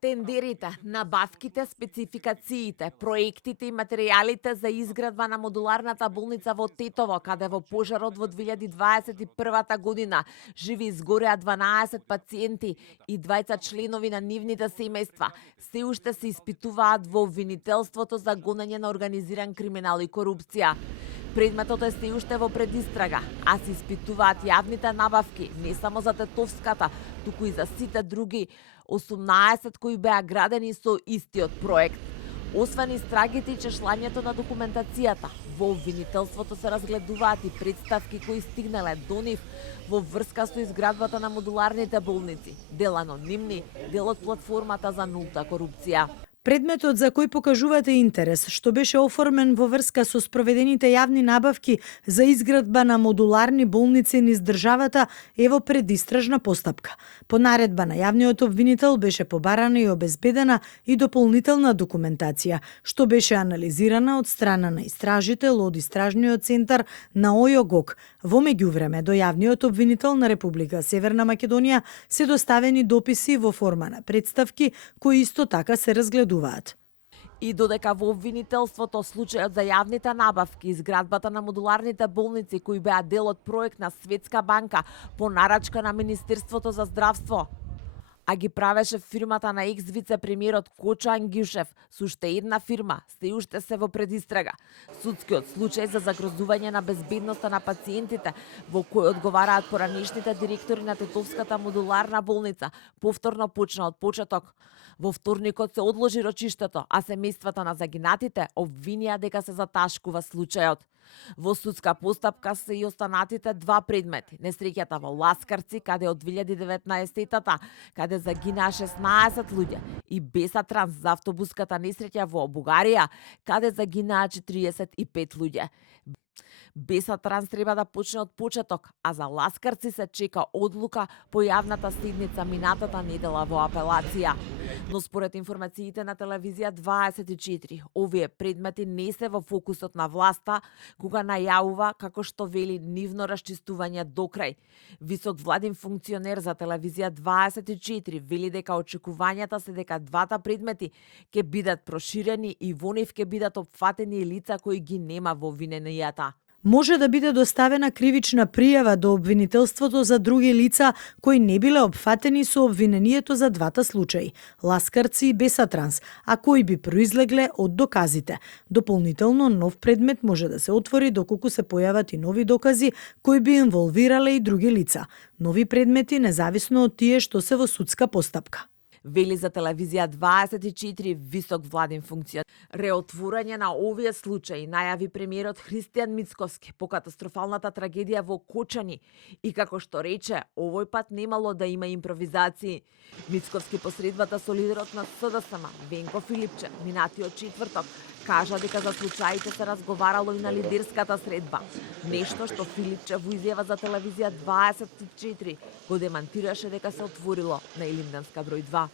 Тендерите, набавките, спецификациите, проектите и материјалите за изградба на модуларната болница во Тетово, каде во пожарот во 2021 година живи изгореа 12 пациенти и 2 членови на нивните семејства, се уште се испитуваат во обвинителството за гонење на организиран криминал и корупција. Предметот е се уште во предистрага, а се испитуваат јавните набавки не само за Тетовската, туку и за сите други 18 кои беа градени со истиот проект. Освен истрагите и чешлањето на документацијата, во обвинителството се разгледуваат и представки кои стигнале до нив во врска со изградбата на модуларните болници, дел анонимни, дел од платформата за нулта корупција. Предметот за кој покажувате интерес, што беше оформен во врска со спроведените јавни набавки за изградба на модуларни болници низ државата, е во предистражна постапка. По наредба на јавниот обвинител беше побарана и обезбедена и дополнителна документација, што беше анализирана од страна на истражител од Истражниот центар на ОЈОГОК. Во меѓувреме, до јавниот обвинител на Република Северна Македонија се доставени дописи во форма на представки кои исто така се разгледуваат. И додека во обвинителството случајот за јавните набавки, изградбата на модуларните болници кои беа дел од проект на Светска банка по нарачка на Министерството за здравство, а ги правеше фирмата на екс-вице-премиерот Кочо Ангјушев со уште една фирма, се уште се во предистрага. Судскиот случај за загрозување на безбедноста на пациентите, во кој одговараат поранешните директори на Тетовската модуларна болница, повторно почна од почеток. Во вторникот се одложи рочиштето, а семејствата на загинатите обвинија дека се заташкува случајот. Во судска постапка се и останатите 2 предмети. Несреќата во Ласкарци, каде од 2019-тата, каде загинаа 16 луѓе, и Беса Транс за автобуската несреќа во Бугарија, каде загинаа 45 луѓе. Беса Транс треба да почне од почеток, а за Ласкарци се чека одлука по јавната седница минатата недела во апелација. Но според информациите на телевизија 24, овие предмети не се во фокусот на власта, кога најавува, како што вели, нивно расчистување до крај. Висок владин функционер за телевизија 24 вели дека очекувањата се дека 2 предмети ќе бидат проширени и во нив ќе бидат опфатени лица кои ги нема во обвиненијата. Може да биде доставена кривична пријава до обвинителството за други лица кои не биле опфатени со обвинението за 2 случаи – Ласкарци и Беса Транс, а кои би произлегле од доказите. Дополнително, нов предмет може да се отвори доколку се појават и нови докази кои би инволвирале и други лица. Нови предмети независно од тие што се во судска постапка. Вели за телевизија 24 висок владин функционер. Реотворање на овие случаи најави премиерот Христијан Мицковски по катастрофалната трагедија во Кочани и како што рече, овој пат немало да има импровизации. Мицковски посредбата со лидерот на СДСМ Венко Филипче минатиот четврток кажа дека за случаите се разговарало и на лидерската средба. Нешто што Филипче во изјава за телевизија 24 го демантираше дека се отворило на Илинденска број 2.